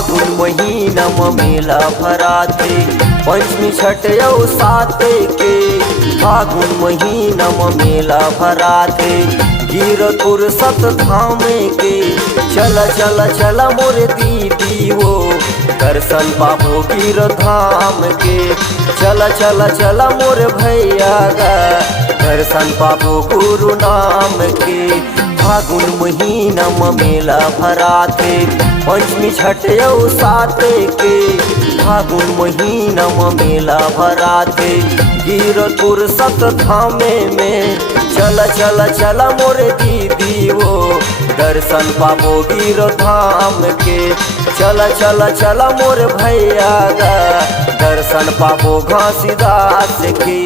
फागुन महीनम मेला भराते पंचमी छठ यौ साते के। फागुन महीनम मेला भराते गिरपुर सत धामे के। चल चल चल मोर दीदी वो दर्शन पाबो गिर धाम के। चल चल चल मोर भैया गा दर्शन पाबो गुरु नाम के। फागुन महीनम मेला भराते पंचमी छठ यौ साते के। फागुन महीनम मेला भराते गिरपुर सत धामे में। चल चल चल मोर दीदी वो दर्शन पाबो गिर धाम के। चल चल चल मोर भैया गा दर्शन पाबो घासीदास के।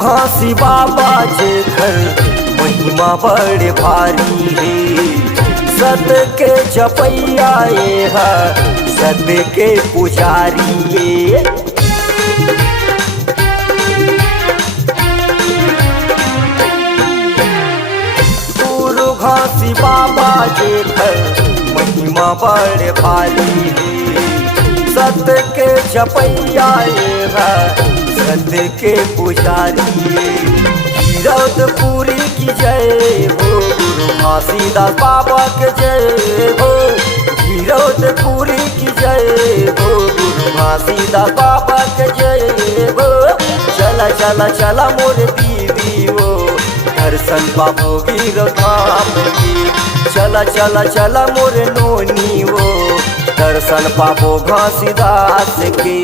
घासी बाबा जे घर महिमा बड़े भारी है। सत के जपैया है सत के पुजारी है। गुरु घासी बाबा जे घर महिमा बड़े भारी है। सत के जपैया है सत के पुजारी। गिरौदपुरी की जय हो गुरु घासीदास बाबा के जय हो। गिरौदपुरी की जय हो गुरु घासीदास बाबा के जय हो। चला चला चला मोर दीदी वो दर्शन पाबो गिर धाम की। चला चला चला मोर नोनी वो दर्शन पाबो घासीदास के।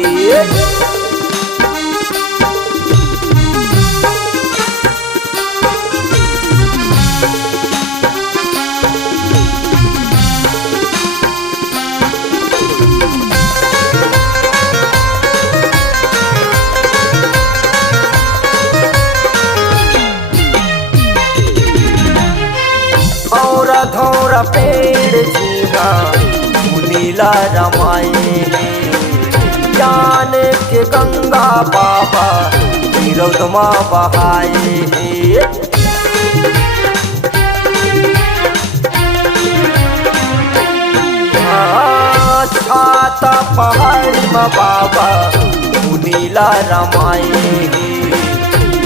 धौरा पेड़ जीवा मुनीला रमाए। ज्ञान के गंगा बाबा गिरौदमा बहाए। छाता पहाड़ में बाबा मुनीला रमाए।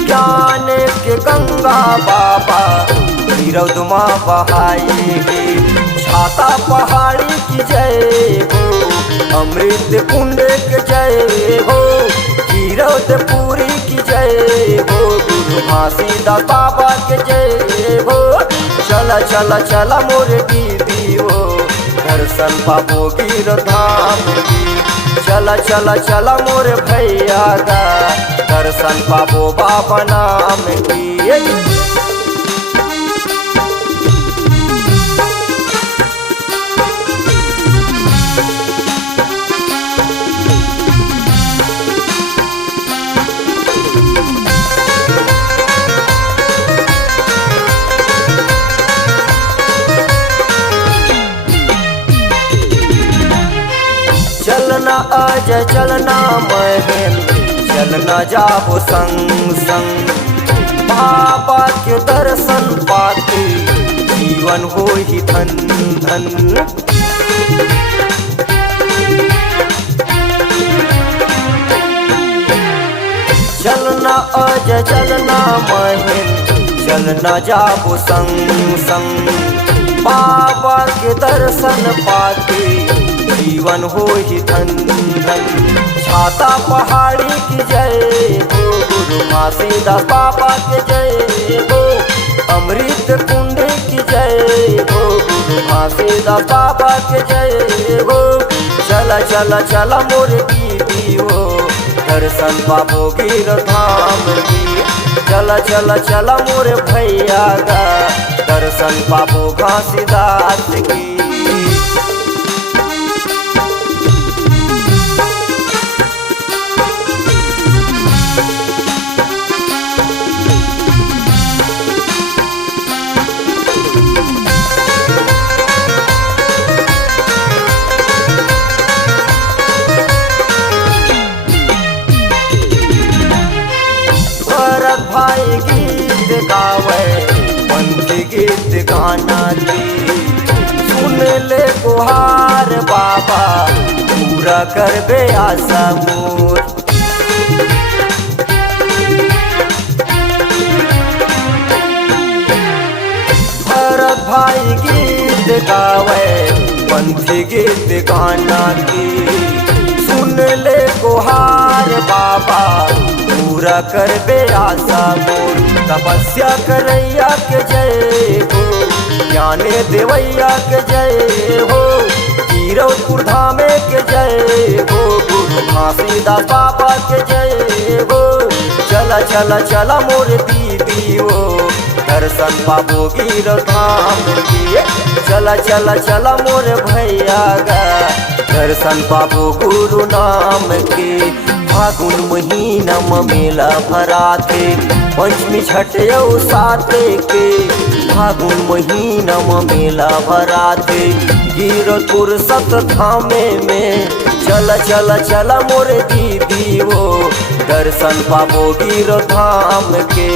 ज्ञान के गंगा बाबा गिरौदमा बहाए। छाता पहाड़ी की जय हो अमृत कुंड के जय हो। गिरौदपुरी की जय हो गुरु घासीदास बाबा के जय हो। चला चला चला मोर दीदी वो दर्शन पाबो गिर धाम की। चला चला चला मोर भैया गा दर्शन पाबो बाबा नाम की। चलना अज चलना महन चलना जाबो संग संग। बाबा के दर्शन पाके जीवन हो ही धन धन। चलना अज चलना महन चलना जाबो संग संग। बाबा के दर्शन पाके जीवन हो ही धन धन। छाता पहाड़ी की जय हो गुरु घासीदास बाबा के जय हो। अमृत कुंड की जय हो गुरु घासीदास बाबा के जय हो। चला चला चला मोर दीदी वो दर्शन पाबो गिर धाम की। चला चला चला मोर भैया गा दर्शन पाबो घासीदास की। की सुन ले गुहार बाबा पूरा करबे आशा मोर। भरत भाई गीत गावे पंथी गीत गाना की सुन ले गुहार बाबा पूरा करबे आशा मोर। तपस्या करैया के जय हो ज्ञाने देवैया के जय हो कीरतपुर धामे के जय हो गुरु घासीदास बाबा के जय हो। चला चला चला मोर दीदी हो दर्शन पाबो गिरौत धाम की। चला चला चला मोर भैया गा दर्शन पाबो गुरु नाम के। फागुन महीना में मेला भराथे पंचमी छठ साते के। फागुन महीना में मेला भराथे गिरतपुर सत धामे में। चला चला चला मोर दीदी वो दर्शन पाबो गिरौत धाम के।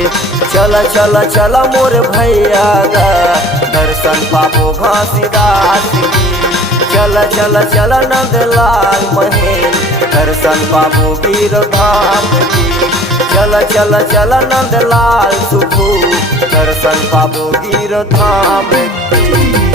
चला चला चला मोर भैया गा दर्शन पाबो घासीदास की। चला चला चला नंदलाल महेन दर्शन पाबो गिरौत धाम की। चला चला चला नंदलाल सुखू दर्शन पाबो गिरौत धाम की।